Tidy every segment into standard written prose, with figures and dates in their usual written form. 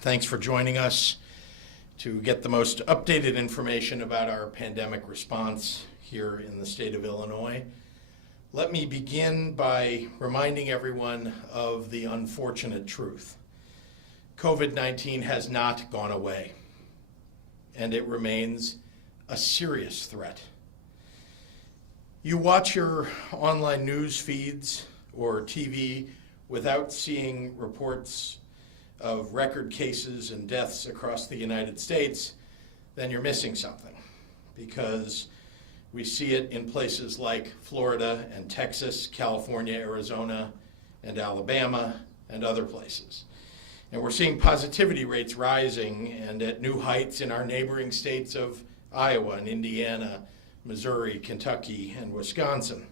Thanks for joining us to get the most updated information about our pandemic response here in the state of Illinois. Let me begin by reminding everyone of the unfortunate truth. COVID-19 has not gone away, and it remains a serious threat. You watch your online news feeds or TV without seeing reports of record cases and deaths across the United States, then you're missing something, because we see it in places like Florida and Texas, California, Arizona, and Alabama, and other places. And we're seeing positivity rates rising and at new heights in our neighboring states of Iowa and Indiana, Missouri, Kentucky, and Wisconsin.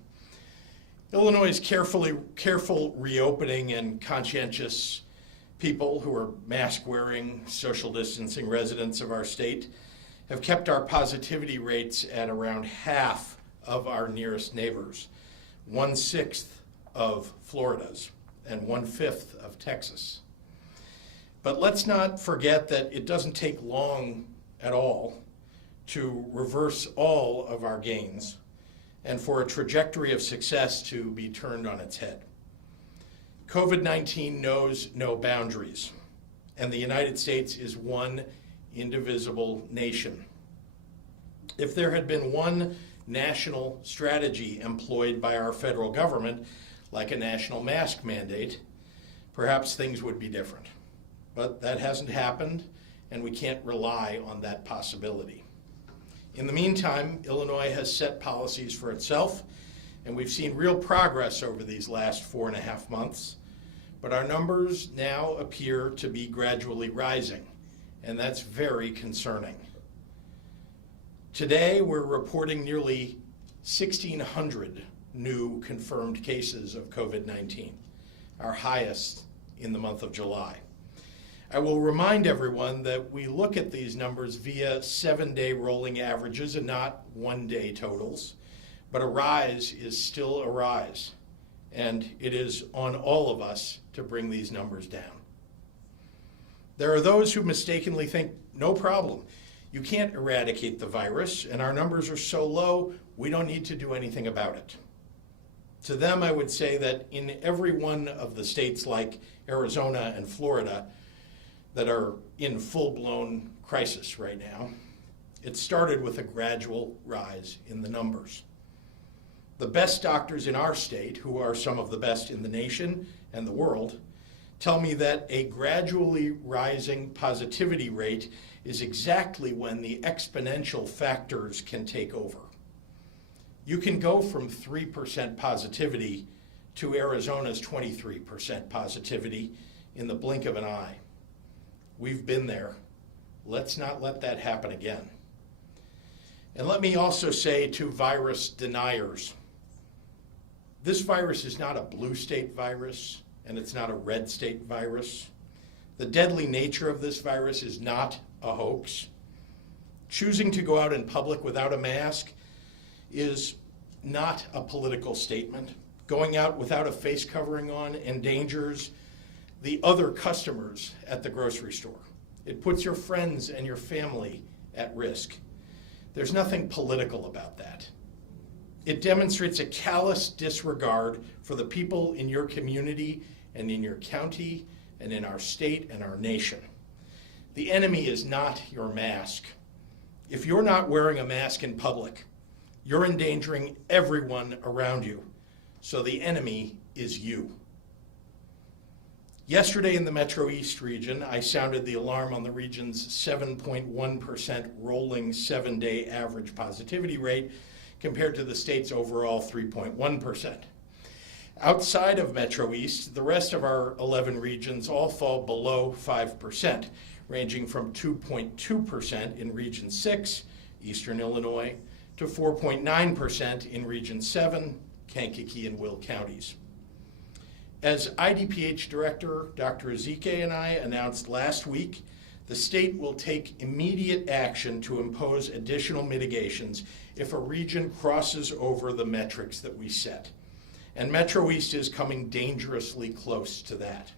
Illinois' careful reopening and conscientious people who are mask-wearing, social distancing residents of our state have kept our positivity rates at around half of our nearest neighbors, 1/6 of Florida's, and 1/5 of Texas. But let's not forget that it doesn't take long at all to reverse all of our gains and for a trajectory of success to be turned on its head. COVID-19 knows no boundaries, and the United States is one indivisible nation. If there had been one national strategy employed by our federal government, like a national mask mandate, perhaps things would be different. But that hasn't happened, and we can't rely on that possibility. In the meantime, Illinois has set policies for itself, and we've seen real progress over these last 4.5 months. But our numbers now appear to be gradually rising, and that's very concerning. Today, we're reporting nearly 1,600 new confirmed cases of COVID-19, our highest in the month of July. I will remind everyone that we look at these numbers via 7-day rolling averages and not one-day totals, but a rise is still a rise, and it is on all of us to bring these numbers down. There are those who mistakenly think, no problem, you can't eradicate the virus, and our numbers are so low, we don't need to do anything about it. To them, I would say that in every one of the states like Arizona and Florida that are in full-blown crisis right now, it started with a gradual rise in the numbers. The best doctors in our state, who are some of the best in the nation and the world, tell me that a gradually rising positivity rate is exactly when the exponential factors can take over. You can go from 3% positivity to Arizona's 23% positivity in the blink of an eye. We've been there. Let's not let that happen again. And let me also say to virus deniers, this virus is not a blue state virus, and it's not a red state virus. The deadly nature of this virus is not a hoax. Choosing to go out in public without a mask is not a political statement. Going out without a face covering on endangers the other customers at the grocery store. It puts your friends and your family at risk. There's nothing political about that. It demonstrates a callous disregard for the people in your community and in your county and in our state and our nation. The enemy is not your mask. If you're not wearing a mask in public, you're endangering everyone around you. So the enemy is you. Yesterday in the Metro East region, I sounded the alarm on the region's 7.1% rolling 7-day average positivity rate compared to the state's overall 3.1%. Outside of Metro East, the rest of our 11 regions all fall below 5%, ranging from 2.2% in Region 6, Eastern Illinois, to 4.9% in Region 7, Kankakee and Will counties. As IDPH Director Dr. Ezike and I announced last week, the state will take immediate action to impose additional mitigations if a region crosses over the metrics that we set. And Metro East is coming dangerously close to that.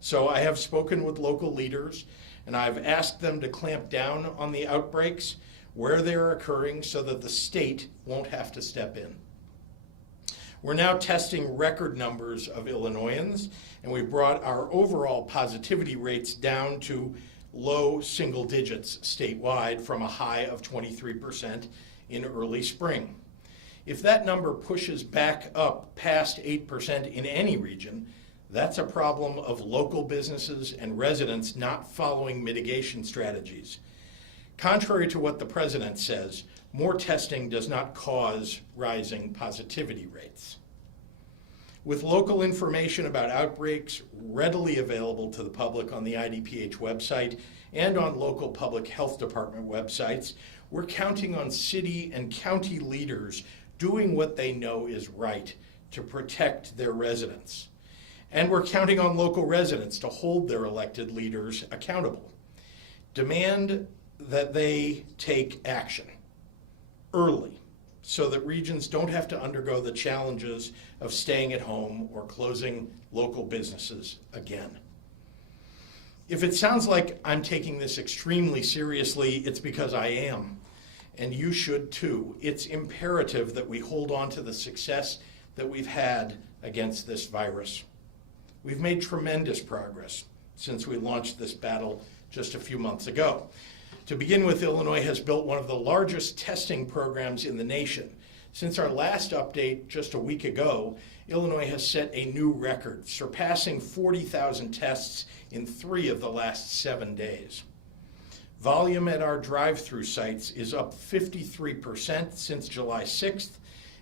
So I have spoken with local leaders, and I've asked them to clamp down on the outbreaks where they're occurring so that the state won't have to step in. We're now testing record numbers of Illinoisans, and we've brought our overall positivity rates down to low single digits statewide from a high of 23% in early spring. If that number pushes back up past 8% in any region, that's a problem of local businesses and residents not following mitigation strategies. Contrary to what the president says, more testing does not cause rising positivity rates. With local information about outbreaks readily available to the public on the IDPH website and on local public health department websites, we're counting on city and county leaders doing what they know is right to protect their residents. And we're counting on local residents to hold their elected leaders accountable. Demand that they take action early so that regions don't have to undergo the challenges of staying at home or closing local businesses again. If it sounds like I'm taking this extremely seriously, it's because I am, and you should too. It's imperative that we hold on to the success that we've had against this virus. We've made tremendous progress since we launched this battle just a few months ago. To begin with, Illinois has built one of the largest testing programs in the nation. Since our last update just a week ago, Illinois has set a new record, surpassing 40,000 tests in 3 of the last 7 days. Volume at our drive-through sites is up 53% since July 6th,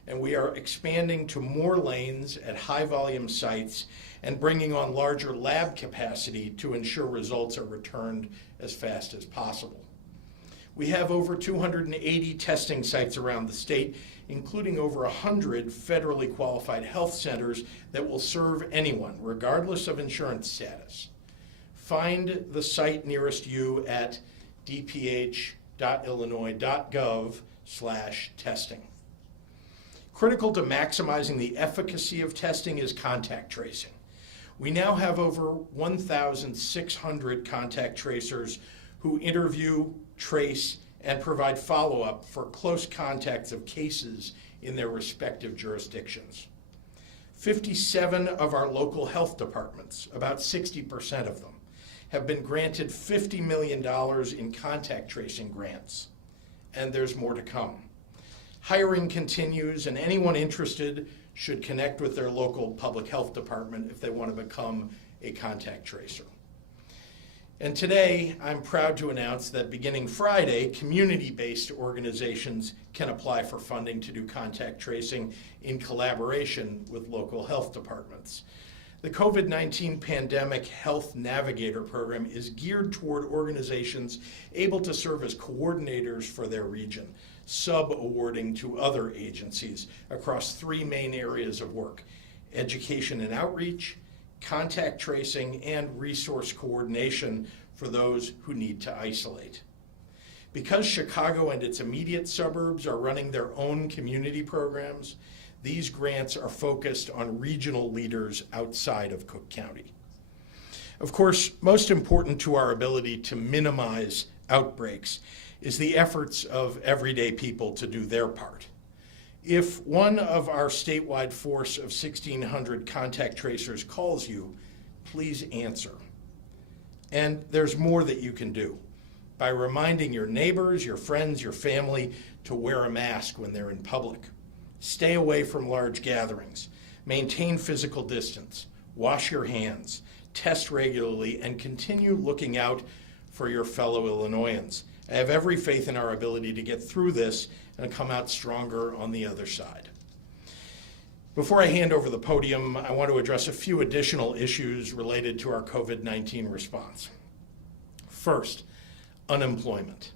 and we are expanding to more lanes at high-volume sites and bringing on larger lab capacity to ensure results are returned as fast as possible. We have over 280 testing sites around the state, including over 100 federally qualified health centers that will serve anyone, regardless of insurance status. Find the site nearest you at dph.illinois.gov/testing. Critical to maximizing the efficacy of testing is contact tracing. We now have over 1,600 contact tracers who interview, trace, and provide follow-up for close contacts of cases in their respective jurisdictions. 57 of our local health departments, about 60% of them, have been granted $50 million in contact tracing grants, and there's more to come. Hiring continues, and anyone interested should connect with their local public health department if they want to become a contact tracer. And today, I'm proud to announce that beginning Friday, community-based organizations can apply for funding to do contact tracing in collaboration with local health departments. The COVID-19 Pandemic Health Navigator Program is geared toward organizations able to serve as coordinators for their region, sub-awarding to other agencies across 3 main areas of work: education and outreach, contact tracing, and resource coordination for those who need to isolate. Because Chicago and its immediate suburbs are running their own community programs, these grants are focused on regional leaders outside of Cook County. Of course, most important to our ability to minimize outbreaks is the efforts of everyday people to do their part. If one of our statewide force of 1,600 contact tracers calls you, please answer. And there's more that you can do by reminding your neighbors, your friends, your family to wear a mask when they're in public. Stay away from large gatherings. Maintain physical distance. Wash your hands. Test regularly, and continue looking out for your fellow Illinoisans. I have every faith in our ability to get through this and come out stronger on the other side. Before I hand over the podium, I want to address a few additional issues related to our COVID-19 response. First, unemployment.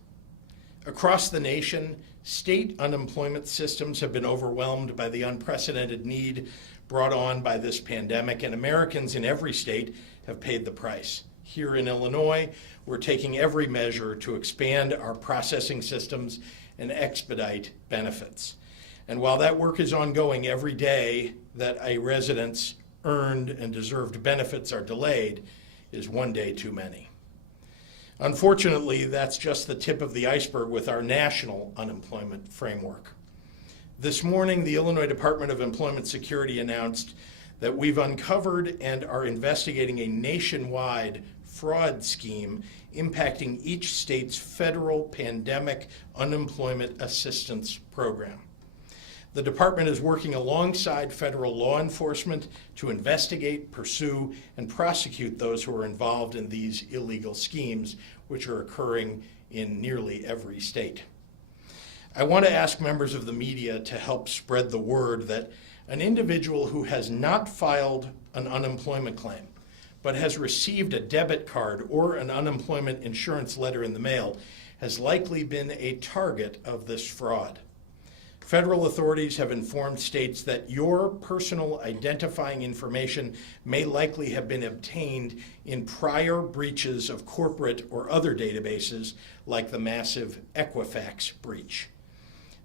Across the nation, state unemployment systems have been overwhelmed by the unprecedented need brought on by this pandemic, and Americans in every state have paid the price. Here in Illinois, we're taking every measure to expand our processing systems and expedite benefits. And while that work is ongoing, every day that a resident's earned and deserved benefits are delayed is one day too many. Unfortunately, that's just the tip of the iceberg with our national unemployment framework. This morning, the Illinois Department of Employment Security announced that we've uncovered and are investigating a nationwide fraud scheme impacting each state's federal pandemic unemployment assistance program. The department is working alongside federal law enforcement to investigate, pursue, and prosecute those who are involved in these illegal schemes, which are occurring in nearly every state. I want to ask members of the media to help spread the word that an individual who has not filed an unemployment claim, but has received a debit card or an unemployment insurance letter in the mail has likely been a target of this fraud. Federal authorities have informed states that your personal identifying information may likely have been obtained in prior breaches of corporate or other databases, like the massive Equifax breach.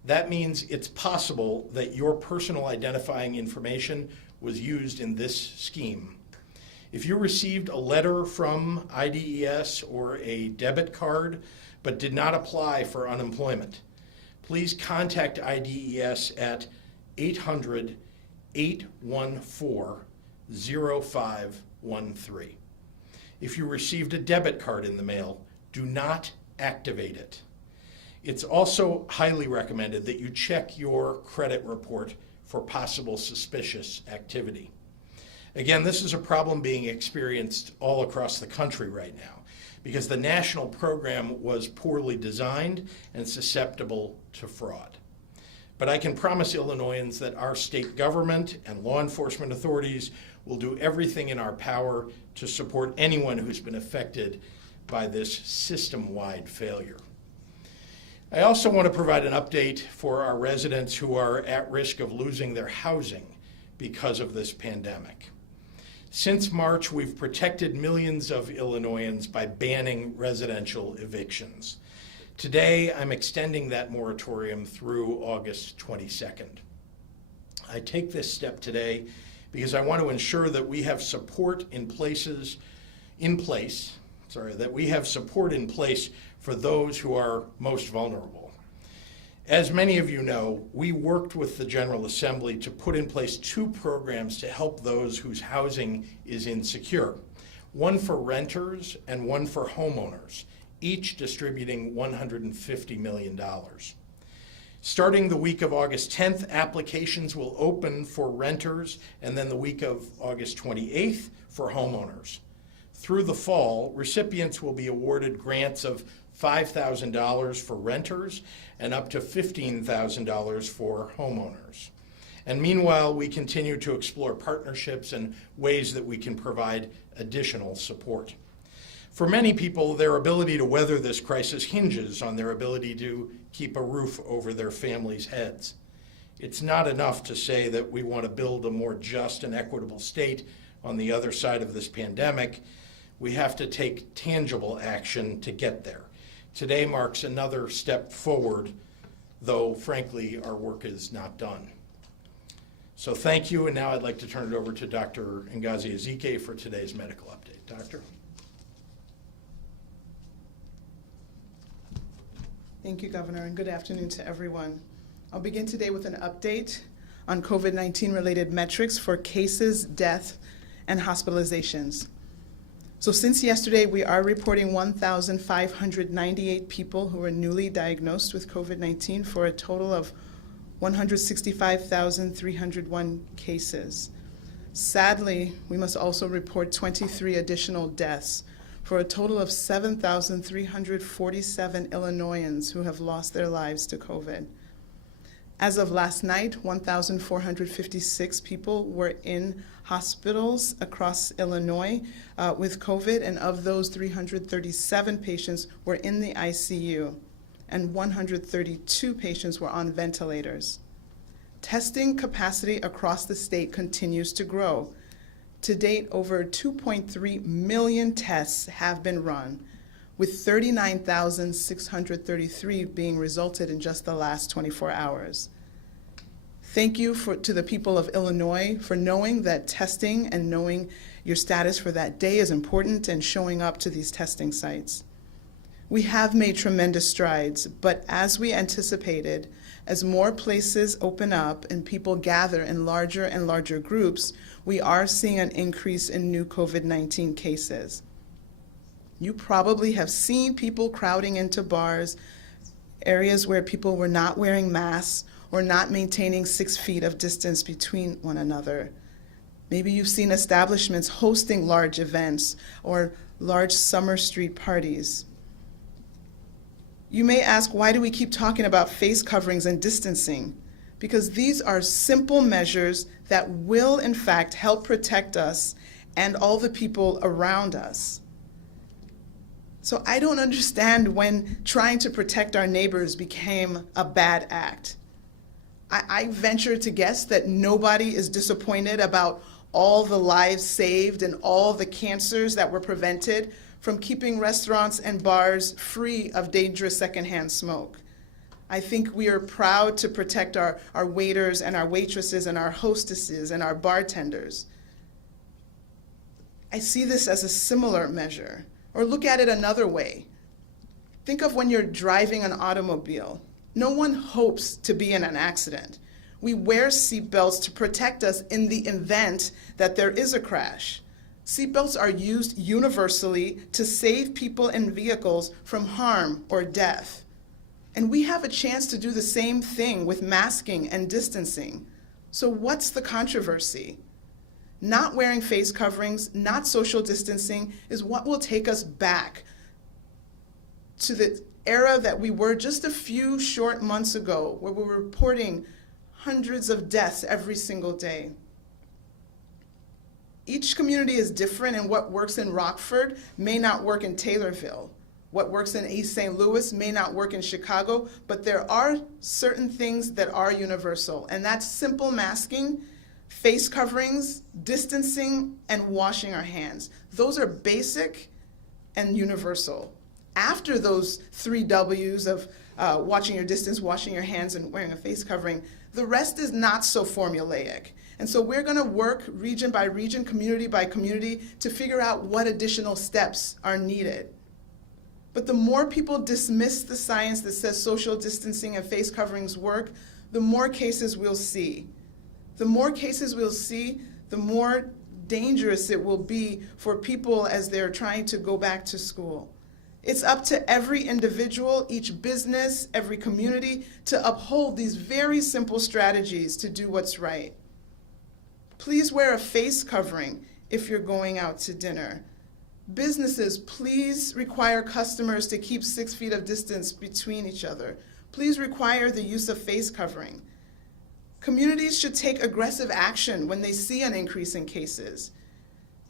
That means it's possible that your personal identifying information was used in this scheme. If you received a letter from IDES or a debit card but did not apply for unemployment, please contact IDES at 800-814-0513. If you received a debit card in the mail, do not activate it. It's also highly recommended that you check your credit report for possible suspicious activity. Again, this is a problem being experienced all across the country right now because the national program was poorly designed and susceptible to fraud. But I can promise Illinoisans that our state government and law enforcement authorities will do everything in our power to support anyone who's been affected by this system-wide failure. I also want to provide an update for our residents who are at risk of losing their housing because of this pandemic. Since March, we've protected millions of Illinoisans by banning residential evictions. Today, I'm extending that moratorium through August 22nd. I take this step today because I want to ensure that we have support in place for those who are most vulnerable. As many of you know, we worked with the General Assembly to put in place two programs to help those whose housing is insecure, one for renters and one for homeowners, each distributing $150 million. Starting the week of August 10th, applications will open for renters, and then the week of August 28th for homeowners. Through the fall, recipients will be awarded grants of $5,000 for renters and up to $15,000 for homeowners. And meanwhile, we continue to explore partnerships and ways that we can provide additional support. For many people, their ability to weather this crisis hinges on their ability to keep a roof over their families' heads. It's not enough to say that we want to build a more just and equitable state on the other side of this pandemic. We have to take tangible action to get there. Today marks another step forward, though frankly, our work is not done. So thank you, and now I'd like to turn it over to Dr. Ngozi Ezike for today's medical update. Doctor? Thank you, Governor, and good afternoon to everyone. I'll begin today with an update on COVID-19 related metrics for cases, death, and hospitalizations. So since yesterday, we are reporting 1,598 people who are newly diagnosed with COVID-19 for a total of 165,301 cases. Sadly, we must also report 23 additional deaths for a total of 7,347 Illinoisans who have lost their lives to COVID. As of last night, 1,456 people were in hospitals across Illinois with COVID, and of those, 337 patients were in the ICU, and 132 patients were on ventilators. Testing capacity across the state continues to grow. To date, over 2.3 million tests have been run, with 39,633 being resulted in just the last 24 hours. Thank you to the people of Illinois for knowing that testing and knowing your status for that day is important and showing up to these testing sites. We have made tremendous strides, but as we anticipated, as more places open up and people gather in larger and larger groups, we are seeing an increase in new COVID-19 cases. You probably have seen people crowding into bars, areas where people were not wearing masks or not maintaining 6 feet of distance between one another. Maybe you've seen establishments hosting large events or large summer street parties. You may ask, why do we keep talking about face coverings and distancing? Because these are simple measures that will, in fact, help protect us and all the people around us. So I don't understand when trying to protect our neighbors became a bad act. I venture to guess that nobody is disappointed about all the lives saved and all the cancers that were prevented from keeping restaurants and bars free of dangerous secondhand smoke. I think we are proud to protect our waiters and our waitresses and our hostesses and our bartenders. I see this as a similar measure. Or look at it another way. Think of when you're driving an automobile. No one hopes to be in an accident. We wear seatbelts to protect us in the event that there is a crash. Seatbelts are used universally to save people in vehicles from harm or death. And we have a chance to do the same thing with masking and distancing. So what's the controversy? Not wearing face coverings, not social distancing, is what will take us back to the era that we were just a few short months ago, where we were reporting hundreds of deaths every single day. Each community is different, and what works in Rockford may not work in Taylorville. What works in East St. Louis may not work in Chicago, but there are certain things that are universal, and that's simple masking, face coverings, distancing, and washing our hands. Those are basic and universal. After those 3 W's of watching your distance, washing your hands, and wearing a face covering, the rest is not so formulaic. And so we're going to work region by region, community by community, to figure out what additional steps are needed. But the more people dismiss the science that says social distancing and face coverings work, the more cases we'll see. The more cases we'll see, the more dangerous it will be for people as they're trying to go back to school. It's up to every individual, each business, every community to uphold these very simple strategies to do what's right. Please wear a face covering if you're going out to dinner. Businesses, please require customers to keep 6 feet of distance between each other. Please require the use of face covering. Communities should take aggressive action when they see an increase in cases.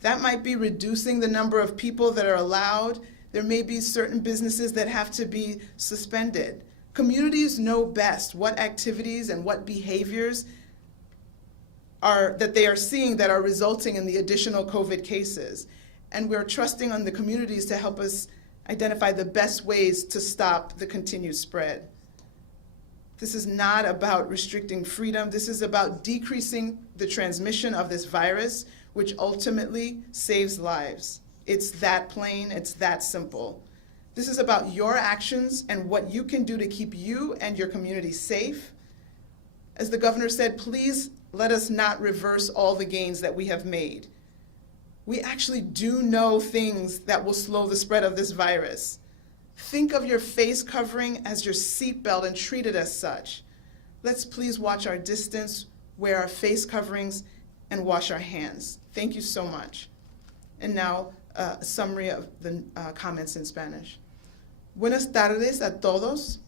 That might be reducing the number of people that are allowed. There may be certain businesses that have to be suspended. Communities know best what activities and what behaviors that they are seeing that are resulting in the additional COVID cases. And we're trusting on the communities to help us identify the best ways to stop the continued spread. This is not about restricting freedom. This is about decreasing the transmission of this virus, which ultimately saves lives. It's that plain, it's that simple. This is about your actions and what you can do to keep you and your community safe. As the governor said, please let us not reverse all the gains that we have made. We actually do know things that will slow the spread of this virus. Think of your face covering as your seatbelt and treat it as such. Let's please watch our distance, wear our face coverings, and wash our hands. Thank you so much. And now, a summary of the comments in Spanish. Buenas tardes a todos.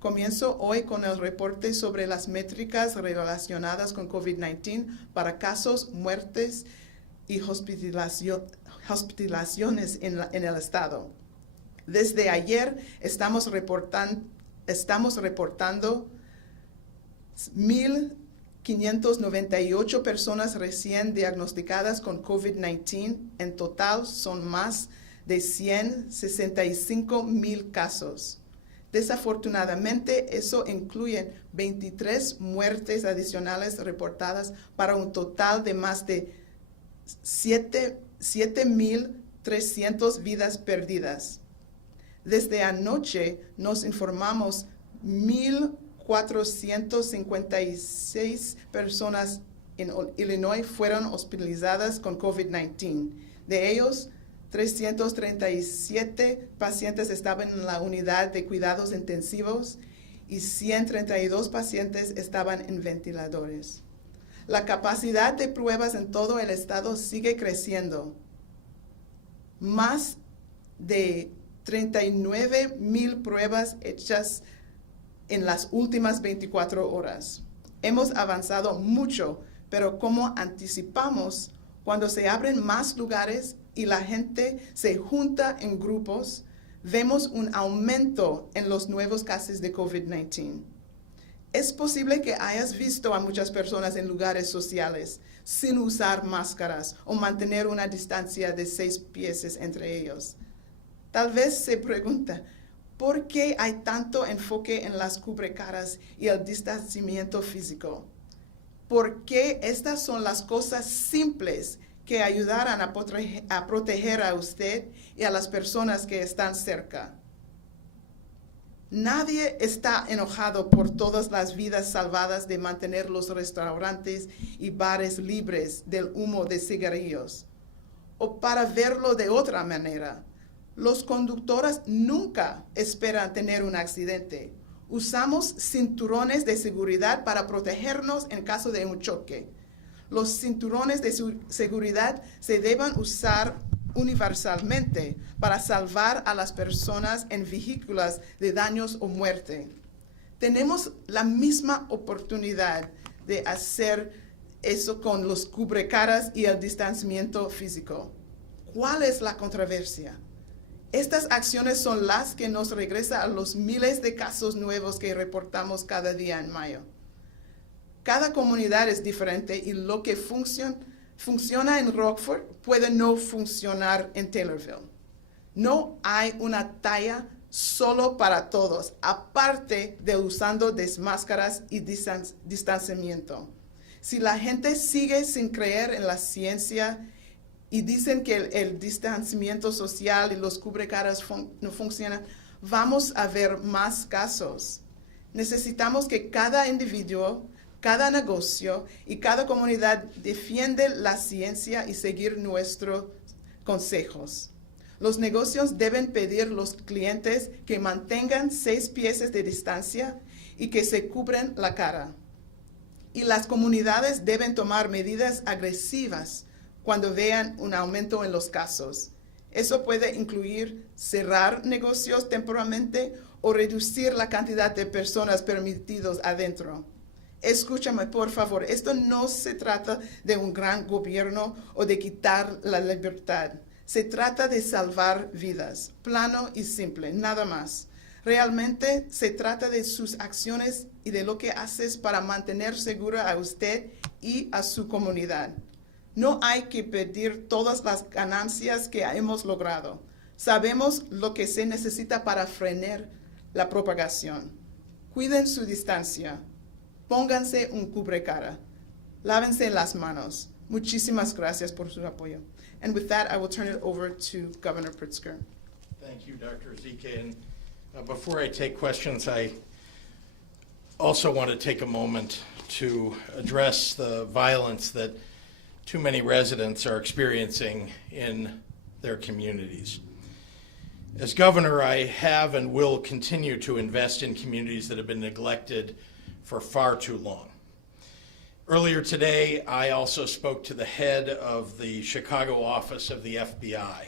Comienzo hoy con el reporte sobre las métricas relacionadas con COVID-19 para casos, muertes y hospitalizaciones en el estado. Desde ayer estamos reportando 1,598 personas recién diagnosticadas con COVID-19. En total son más de 165,000 casos. Desafortunadamente, eso incluye 23 muertes adicionales reportadas para un total de más de 7,300 vidas perdidas. Desde anoche nos informamos 1,456 personas en Illinois fueron hospitalizadas con COVID-19. De ellos, 337 pacientes estaban en la unidad de cuidados intensivos y 132 pacientes estaban en ventiladores. La capacidad de pruebas en todo el estado sigue creciendo. Más de 39,000 pruebas hechas en las últimas 24 horas. Hemos avanzado mucho, pero como anticipamos, cuando se abren más lugares y la gente se junta en grupos, vemos un aumento en los nuevos casos de COVID-19. Es posible que hayas visto a muchas personas en lugares sociales sin usar máscaras o mantener una distancia de 6 pies entre ellos. Tal vez se pregunta, ¿por qué hay tanto enfoque en las cubrecaras y el distanciamiento físico? ¿Por qué estas son las cosas simples que ayudarán a proteger a usted y a las personas que están cerca? Nadie está enojado por todas las vidas salvadas de mantener los restaurantes y bares libres del humo de cigarrillos. O para verlo de otra manera, los conductores nunca esperan tener un accidente. Usamos cinturones de seguridad para protegernos en caso de un choque. Los cinturones de seguridad se deben usar universalmente para salvar a las personas en vehículos de daños o muerte. Tenemos la misma oportunidad de hacer eso con los cubrecaras y el distanciamiento físico. ¿Cuál es la controversia? Estas acciones son las que nos regresan a los miles de casos nuevos que reportamos cada día en mayo. Cada comunidad es diferente y lo que funciona en Rockford puede no funcionar en Taylorville. No hay una talla solo para todos, aparte de usando máscaras y distanciamiento. Si la gente sigue sin creer en la ciencia y dicen que el distanciamiento social y los cubrecaras no funcionan, vamos a ver más casos. Necesitamos que cada individuo, cada negocio y cada comunidad defiende la ciencia y seguir nuestros consejos. Los negocios deben pedir a los clientes que mantengan 6 pies de distancia y que se cubran la cara. Y las comunidades deben tomar medidas agresivas cuando vean un aumento en los casos. Eso puede incluir cerrar negocios temporalmente o reducir la cantidad de personas permitidas adentro. Escúchame, por favor, esto no se trata de un gran gobierno o de quitar la libertad. Se trata de salvar vidas, plano y simple, nada más. Realmente se trata de sus acciones y de lo que haces para mantener segura a usted y a su comunidad. No hay que pedir todas las ganancias que hemos logrado. Sabemos lo que se necesita para frenar la propagación. Cuiden su distancia. Pónganse un cubrecara. Lávense las manos. Muchísimas gracias por su apoyo. And with that, I will turn it over to Governor Pritzker. Thank you, Dr. Zike. And before I take questions, I also want to take a moment to address the violence that too many residents are experiencing in their communities. As governor, I have and will continue to invest in communities that have been neglected for far too long. Earlier today, I also spoke to the head of the Chicago office of the FBI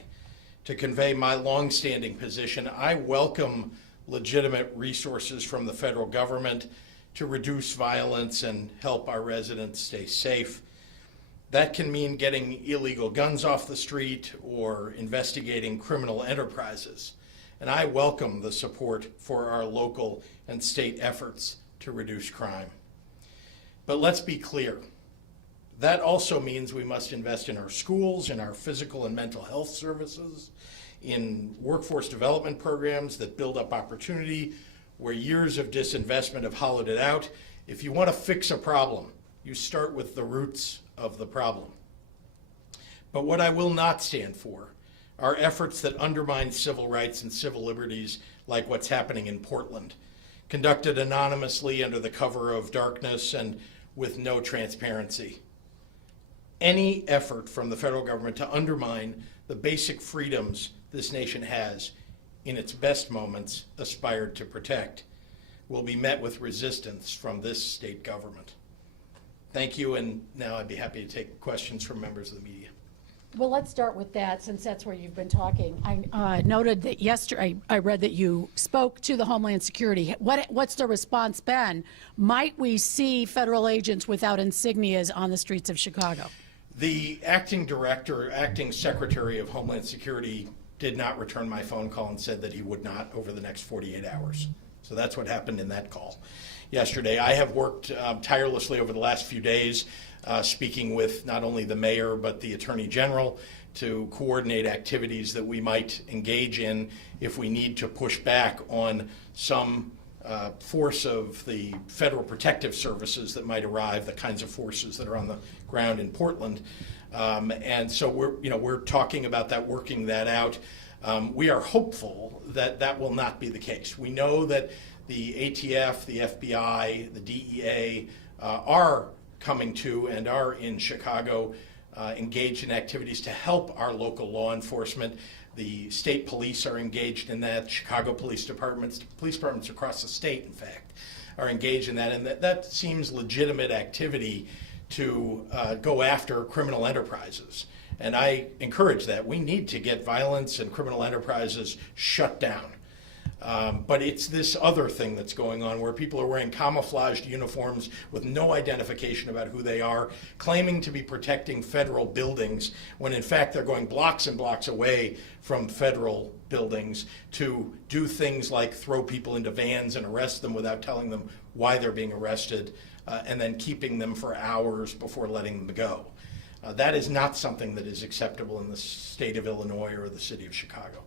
to convey my longstanding position. I welcome legitimate resources from the federal government to reduce violence and help our residents stay safe. That can mean getting illegal guns off the street or investigating criminal enterprises. And I welcome the support for our local and state efforts to reduce crime. But let's be clear. That also means we must invest in our schools, in our physical and mental health services, in workforce development programs that build up opportunity where years of disinvestment have hollowed it out. If you want to fix a problem, you start with the roots of the problem. But what I will not stand for are efforts that undermine civil rights and civil liberties like what's happening in Portland, conducted anonymously under the cover of darkness and with no transparency. Any effort from the federal government to undermine the basic freedoms this nation has, in its best moments, aspired to protect, will be met with resistance from this state government. Thank you, and now I'd be happy to take questions from members of the media. Well, let's start with that, since that's where you've been talking. I noted that yesterday, I read that you spoke to the Homeland Security. What's the response been? Might we see federal agents without insignias on the streets of Chicago? The acting secretary of Homeland Security did not return my phone call and said that he would not over the next 48 hours. So that's what happened in that call yesterday. I have worked tirelessly over the last few days, speaking with not only the mayor but the attorney general to coordinate activities that we might engage in if we need to push back on some force of the federal protective services that might arrive, the kinds of forces that are on the ground in Portland. And so we're talking about that, working that out. We are hopeful that that will not be the case. We know that the ATF, the FBI, the DEA are coming to and are in Chicago, engaged in activities to help our local law enforcement. The state police are engaged in that. Chicago police departments across the state, in fact, are engaged in that. And that seems legitimate activity to go after criminal enterprises. And I encourage that. We need to get violence and criminal enterprises shut down. But it's this other thing that's going on where people are wearing camouflaged uniforms with no identification about who they are, claiming to be protecting federal buildings when in fact they're going blocks and blocks away from federal buildings to do things like throw people into vans and arrest them without telling them why they're being arrested, and then keeping them for hours before letting them go. That is not something that is acceptable in the state of Illinois or the city of Chicago.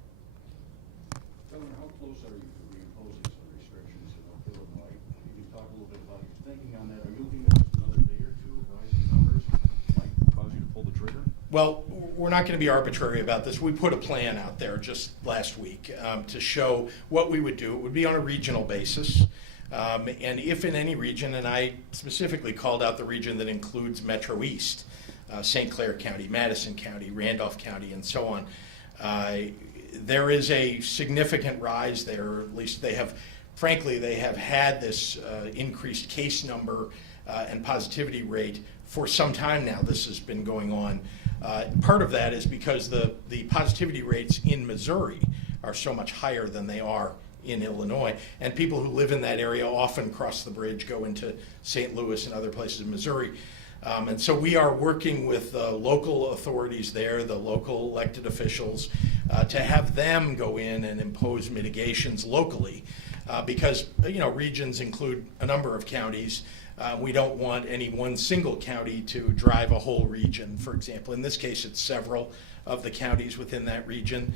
Governor, how close are you to reimposing some restrictions in Illinois? You can talk a little bit about your thinking on that. Are you looking at just another day or two of rising numbers might cause you to pull the trigger? Well, we're not going to be arbitrary about this. We put a plan out there just last week to show what we would do. It would be on a regional basis. And if in any region, and I specifically called out the region that includes Metro East, St. Clair County, Madison County, Randolph County, and so on, there is a significant rise there, or at least they have had this increased case number and positivity rate for some time now. This has been going on. Part of that is because the positivity rates in Missouri are so much higher than they are in Illinois, and people who live in that area often cross the bridge, go into St. Louis and other places in Missouri. And so we are working with the local authorities there, the local elected officials, to have them go in and impose mitigations locally, because regions include a number of counties. We don't want any one single county to drive a whole region, for example. In this case, it's several of the counties within that region.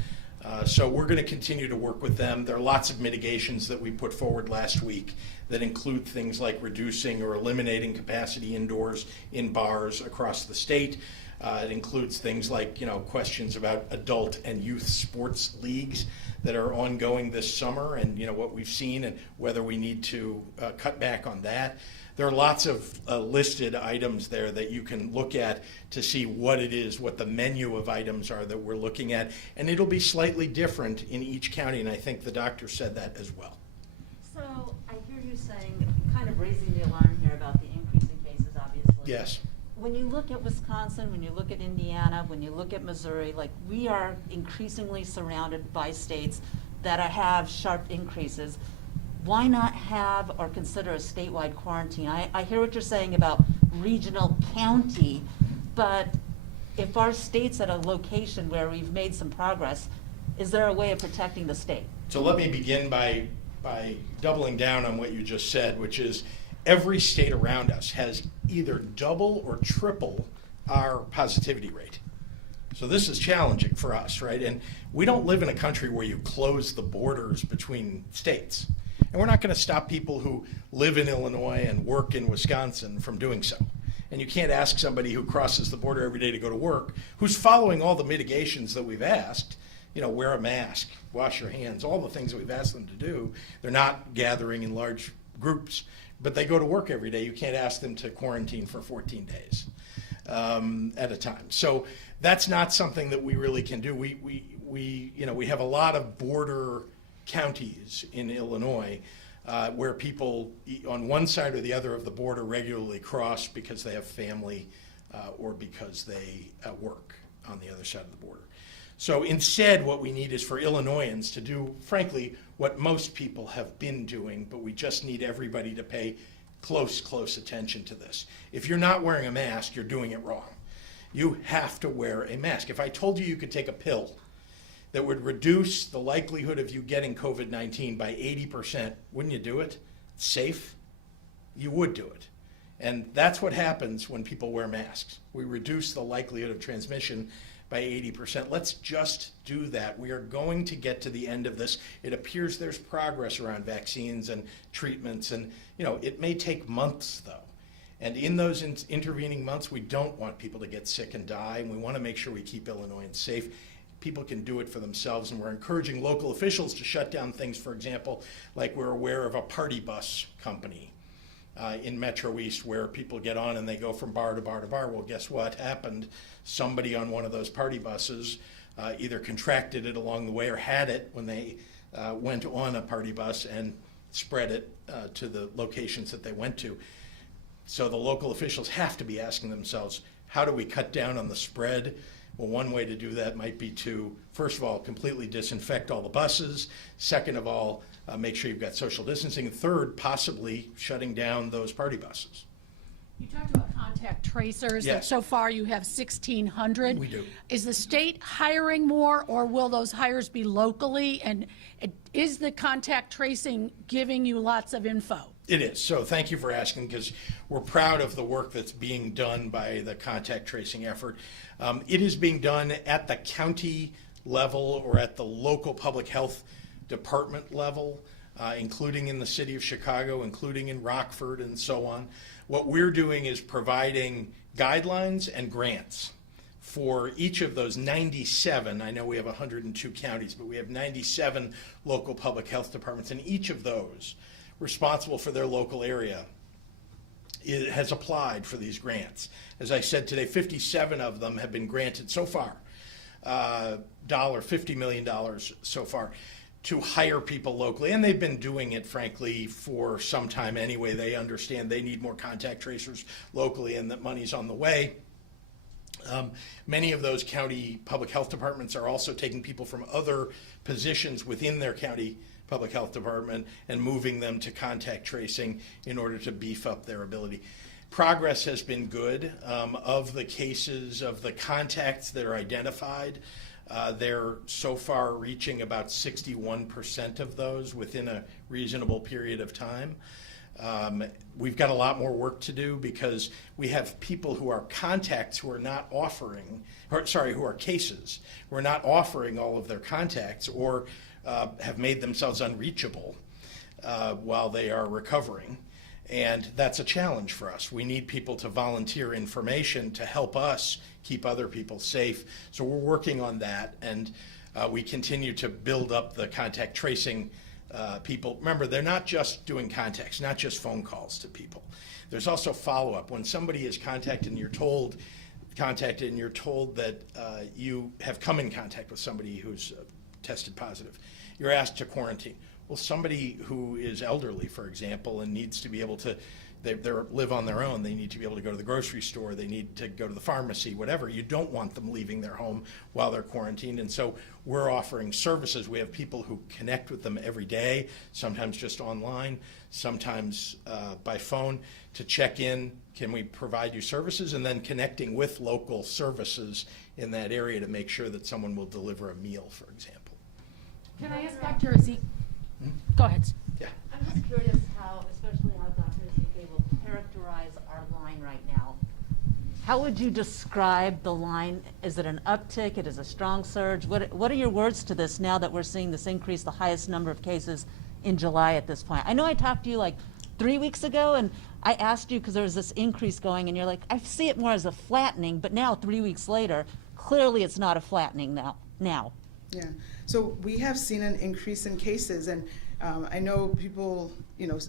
So we're going to continue to work with them. There are lots of mitigations that we put forward last week that include things like reducing or eliminating capacity indoors in bars across the state. It includes things like questions about adult and youth sports leagues that are ongoing this summer, and what we've seen and whether we need to cut back on that. There are lots of listed items there that you can look at to see what it is, what the menu of items are that we're looking at. And it'll be slightly different in each county, and I think the doctor said that as well. So I hear you saying, kind of raising the alarm here about the increase in cases, obviously. Yes. When you look at Wisconsin, when you look at Indiana, when you look at Missouri, we are increasingly surrounded by states that have sharp increases. Why not have or consider a statewide quarantine? I hear what you're saying about regional county, but if our state's at a location where we've made some progress, is there a way of protecting the state? So let me begin by doubling down on what you just said, which is every state around us has either double or triple our positivity rate. So this is challenging for us, right? And we don't live in a country where you close the borders between states. And we're not going to stop people who live in Illinois and work in Wisconsin from doing so. And you can't ask somebody who crosses the border every day to go to work, who's following all the mitigations that we've asked, wear a mask, wash your hands, all the things that we've asked them to do. They're not gathering in large groups, but they go to work every day. You can't ask them to quarantine for 14 days at a time. So that's not something that we really can do. We have a lot of border counties in Illinois where people on one side or the other of the border regularly cross because they have family or because they work on the other side of the border. So instead, what we need is for Illinoisans to do, frankly, what most people have been doing, but we just need everybody to pay close attention to this. If you're not wearing a mask, you're doing it wrong. You have to wear a mask. If I told you you could take a pill that would reduce the likelihood of you getting COVID-19 by 80%, wouldn't you do it? It's safe. You would do it. And that's what happens when people wear masks. We reduce the likelihood of transmission by 80%. Let's just do that. We are going to get to the end of this. It appears there's progress around vaccines and treatments, and it may take months though. And in those intervening months, we don't want people to get sick and die, and we want to make sure we keep Illinoisans safe. People can do it for themselves, and we're encouraging local officials to shut down things, for example, like we're aware of a party bus company in Metro East where people get on and they go from bar to bar to bar. Well, guess what happened? Somebody on one of those party buses either contracted it along the way or had it when they went on a party bus and spread it to the locations that they went to. So the local officials have to be asking themselves, how do we cut down on the spread? Well, one way to do that might be to, first of all, completely disinfect all the buses. Second of all, make sure you've got social distancing. Third, possibly shutting down those party buses. You talked about contact tracers. Yes. And so far you have 1,600. We do. Is the state hiring more, or will those hires be locally? And is the contact tracing giving you lots of info? It is. So thank you for asking, because we're proud of the work that's being done by the contact tracing effort. It is being done at the county level or at the local public health department level, including in the city of Chicago, including in Rockford and so on. What we're doing is providing guidelines and grants for each of those 97. I know we have 102 counties, but we have 97 local public health departments, and each of those responsible for their local area has applied for these grants. As I said today, 57 of them have been granted so far, $50 million so far, to hire people locally. And they've been doing it, frankly, for some time anyway. They understand they need more contact tracers locally and that money's on the way. Many of those county public health departments are also taking people from other positions within their county public health department and moving them to contact tracing in order to beef up their ability. Progress has been good. Of the cases, of the contacts that are identified, they're so far reaching about 61% of those within a reasonable period of time. We've got a lot more work to do because we have people who are contacts who are not offering, who are cases, who are not offering all of their contacts or have made themselves unreachable while they are recovering. And that's a challenge for us. We need people to volunteer information to help us keep other people safe. So we're working on that, and we continue to build up the contact tracing people. Remember, they're not just doing contacts, not just phone calls to people. There's also follow-up. When somebody is contacted and you're told that you have come in contact with somebody who's tested positive, you're asked to quarantine. Well, somebody who is elderly, for example, and needs to be able to, they live on their own, they need to be able to go to the grocery store, they need to go to the pharmacy, whatever. You don't want them leaving their home while they're quarantined, and so we're offering services. We have people who connect with them every day, sometimes just online, sometimes by phone, to check in, can we provide you services, and then connecting with local services in that area to make sure that someone will deliver a meal, for example. Can I ask Dr. Ezek? Go ahead. Yeah. I'm just curious how, especially how Dr. Ezek will characterize our line right now. How would you describe the line? Is it an uptick? It is a strong surge? What are your words to this now that we're seeing this increase, the highest number of cases in July at this point? I know I talked to you like 3 weeks ago, and I asked you because there was this increase going, and you're like, I see it more as a flattening, but now 3 weeks later, clearly it's not a flattening now. Yeah, so we have seen an increase in cases, and I know people,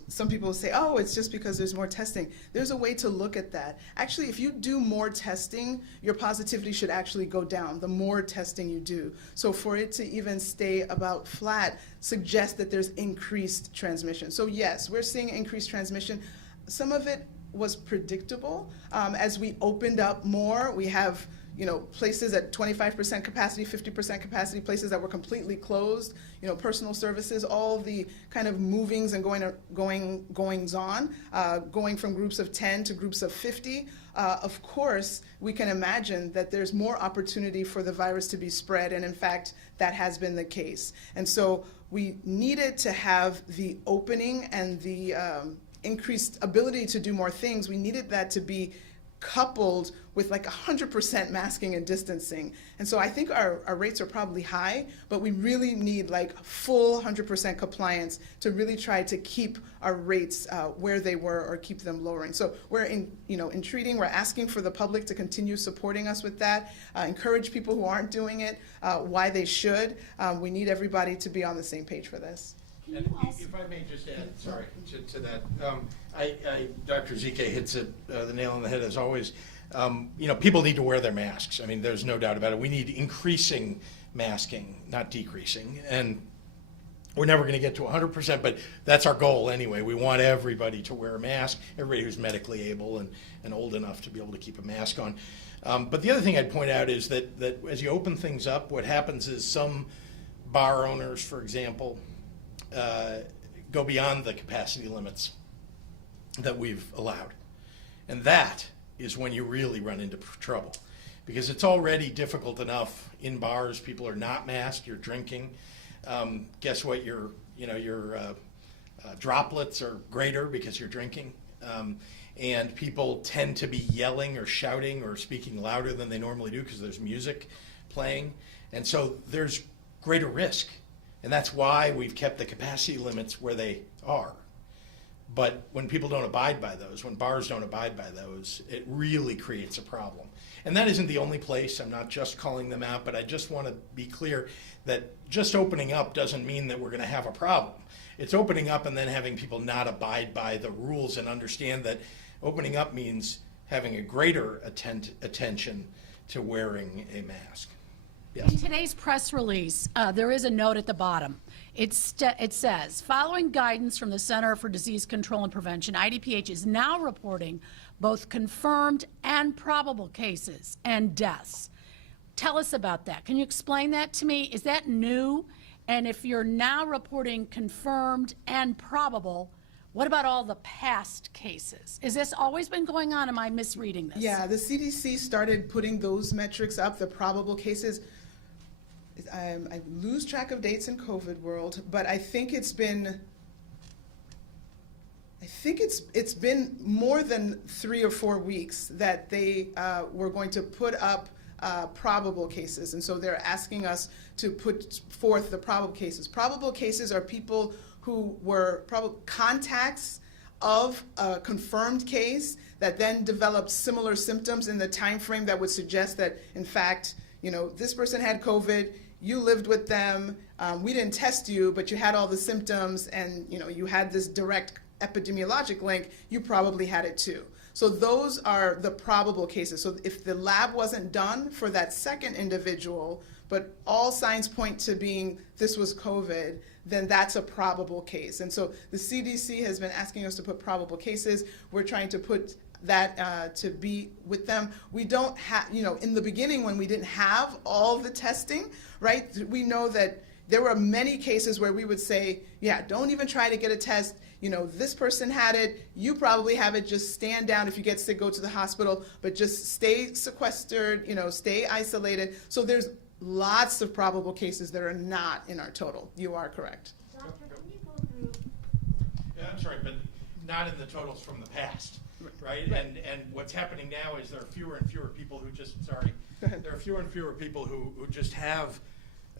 some people say, oh, it's just because there's more testing. There's a way to look at that. Actually, if you do more testing, your positivity should actually go down the more testing you do. So for it to even stay about flat suggests that there's increased transmission. So yes, we're seeing increased transmission. Some of it was predictable. As we opened up more, we have places at 25% capacity, 50% capacity, places that were completely closed, personal services, all the kind of movings and goings on, going from groups of 10 to groups of 50. Of course, we can imagine that there's more opportunity for the virus to be spread, and in fact, that has been the case. And so we needed to have the opening and the increased ability to do more things. We needed that to be coupled with like 100% masking and distancing. And so I think our rates are probably high, but we really need like full 100% compliance to really try to keep our rates where they were or keep them lowering. So we're entreating, we're asking for the public to continue supporting us with that, encourage people who aren't doing it, why they should. We need everybody to be on the same page for this. And if I may just add, sorry, to that, Dr. Zike hits it the nail on the head as always. People need to wear their masks. I mean, there's no doubt about it. We need increasing masking, not decreasing. And we're never going to get to 100%, but that's our goal anyway. We want everybody to wear a mask, everybody who's medically able and old enough to be able to keep a mask on. But the other thing I'd point out is that as you open things up, what happens is some bar owners, for example, go beyond the capacity limits that we've allowed. And that is when you really run into trouble, because it's already difficult enough in bars. People are not masked, you're drinking. Guess what, your droplets are greater because you're drinking. And people tend to be yelling or shouting or speaking louder than they normally do because there's music playing. And so there's greater risk. And that's why we've kept the capacity limits where they are. But when people don't abide by those, when bars don't abide by those, it really creates a problem. And that isn't the only place. I'm not just calling them out, but I just want to be clear that just opening up doesn't mean that we're going to have a problem. It's opening up and then having people not abide by the rules and understand that opening up means having a greater attention to wearing a mask. Yes. In today's press release, there is a note at the bottom. It says, following guidance from the Center for Disease Control and Prevention, IDPH is now reporting both confirmed and probable cases and deaths. Tell us about that. Can you explain that to me? Is that new? And if you're now reporting confirmed and probable, what about all the past cases? Is this always been going on? Am I misreading this? Yeah, the CDC started putting those metrics up, the probable cases. I lose track of dates in COVID world, but I think it's been more than 3 or 4 weeks that they were going to put up probable cases, and so they're asking us to put forth the probable cases. Probable cases are people who were probably contacts of a confirmed case that then developed similar symptoms in the time frame that would suggest that, in fact, this person had COVID, you lived with them, we didn't test you, but you had all the symptoms, and you had this direct epidemiologic link, you probably had it too. So those are the probable cases. So if the lab wasn't done for that second individual, but all signs point to being this was COVID, then that's a probable case. And so the CDC has been asking us to put probable cases. We're trying to put that to be with them. We don't have, in the beginning when we didn't have all the testing, right? We know that there were many cases where we would say, yeah, don't even try to get a test. This person had it, you probably have it, just stand down. If you get sick, go to the hospital, but just stay sequestered, stay isolated. So there's lots of probable cases that are not in our total. You are correct. Doctor, can you go through? Yeah, I'm sorry, but not in the totals from the past, right? And what's happening now is there are fewer and fewer people who just, there are fewer and fewer people who just have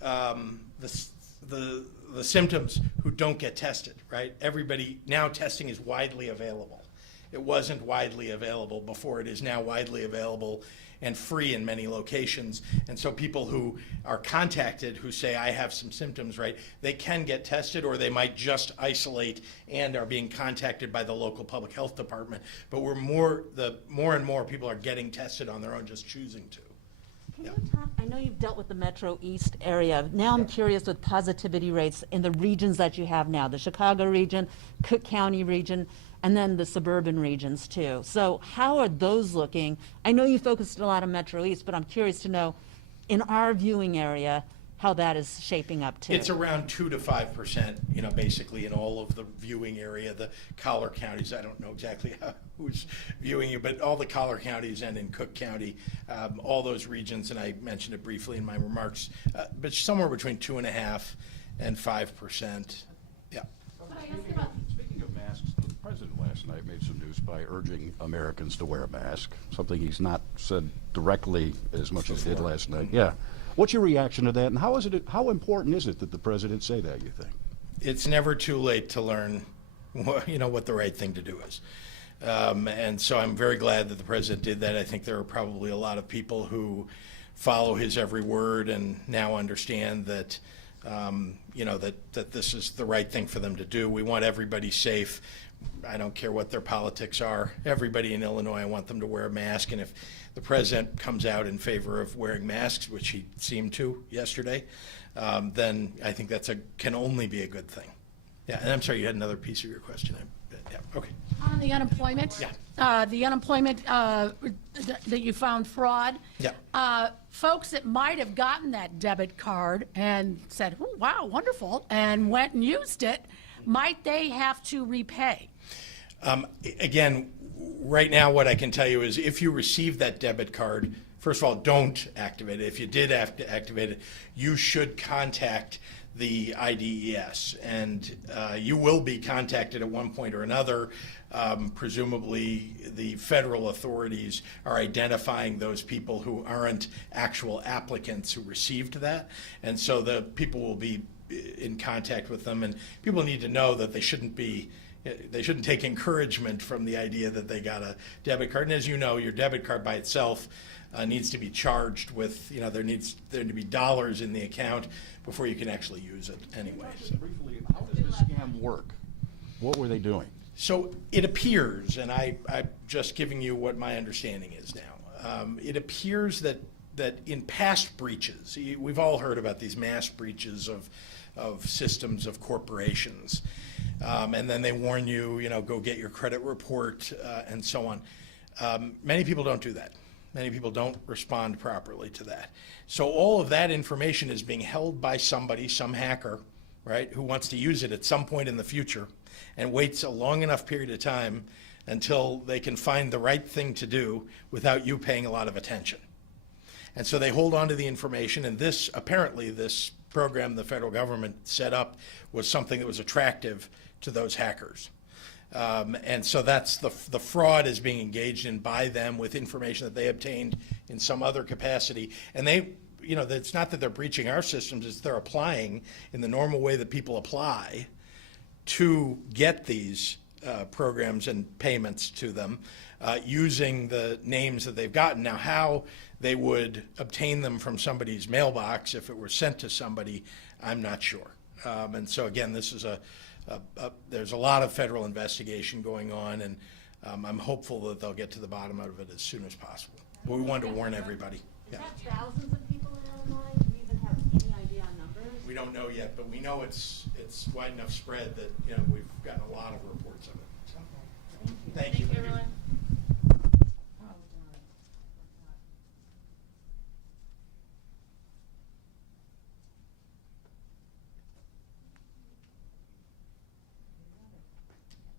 the symptoms, who don't get tested, right? Everybody, now testing is widely available. It wasn't widely available before. It is now widely available and free in many locations. And so people who are contacted who say, I have some symptoms, right, they can get tested, or they might just isolate and are being contacted by the local public health department. But more and more people are getting tested on their own, just choosing to. Can you talk, I know you've dealt with the Metro East area. Now I'm curious with positivity rates in the regions that you have now, the Chicago region, Cook County region, and then the suburban regions too. So how are those looking? I know you focused a lot on Metro East, but I'm curious to know, in our viewing area, how that is shaping up too. It's around 2 to 5%, basically in all of the viewing area, the collar counties. I don't know exactly who's viewing you, but all the collar counties and in Cook County, all those regions, and I mentioned it briefly in my remarks, but somewhere between 2.5% and 5%. Yeah. Speaking of masks, the president last night made some news by urging Americans to wear a mask, something he's not said directly as much as he did last night. Yeah. What's your reaction to that, and how important is it that the president say that, you think? It's never too late to learn what the right thing to do is. And so I'm very glad that the president did that. I think there are probably a lot of people who follow his every word and now understand that that this is the right thing for them to do. We want everybody safe. I don't care what their politics are. Everybody in Illinois, I want them to wear a mask. And if the president comes out in favor of wearing masks, which he seemed to yesterday, then I think can only be a good thing. Yeah, and I'm sorry, you had another piece of your question. Yeah, okay. On the unemployment? Yeah. The unemployment that you found fraud? Yeah. Folks that might have gotten that debit card and said, oh, wow, wonderful, and went and used it, might they have to repay? Again, right now what I can tell you is if you receive that debit card, first of all, don't activate it. If you did have to activate it, you should contact the IDES, and you will be contacted at one point or another. Presumably the federal authorities are identifying those people who aren't actual applicants who received that, and so the people will be in contact with them, and people need to know that they shouldn't take encouragement from the idea that they got a debit card. And as you know, your debit card by itself needs to be charged with, there needs to be dollars in the account before you can actually use it anyway. So. Briefly, how does this scam work? What were they doing? So it appears, and I'm just giving you what my understanding is now, it appears that in past breaches, we've all heard about these mass breaches of systems of corporations, and then they warn you, go get your credit report and so on. Many people don't do that. Many people don't respond properly to that. So all of that information is being held by somebody, some hacker, right, who wants to use it at some point in the future and waits a long enough period of time until they can find the right thing to do without you paying a lot of attention. And so they hold on to the information, and this program the federal government set up was something that was attractive to those hackers. And so that's the fraud is being engaged in by them with information that they obtained in some other capacity. And it's not that they're breaching our systems, it's they're applying in the normal way that people apply to get these programs and payments to them using the names that they've gotten. Now, how they would obtain them from somebody's mailbox if it were sent to somebody, I'm not sure. And so again, this is there's a lot of federal investigation going on, and I'm hopeful that they'll get to the bottom of it as soon as possible. But we wanted to warn everybody. Is Yeah. that thousands of people in Illinois? Do we even have any idea on numbers? We don't know yet, but we know it's wide enough spread that we've gotten a lot of reports of it. So, thank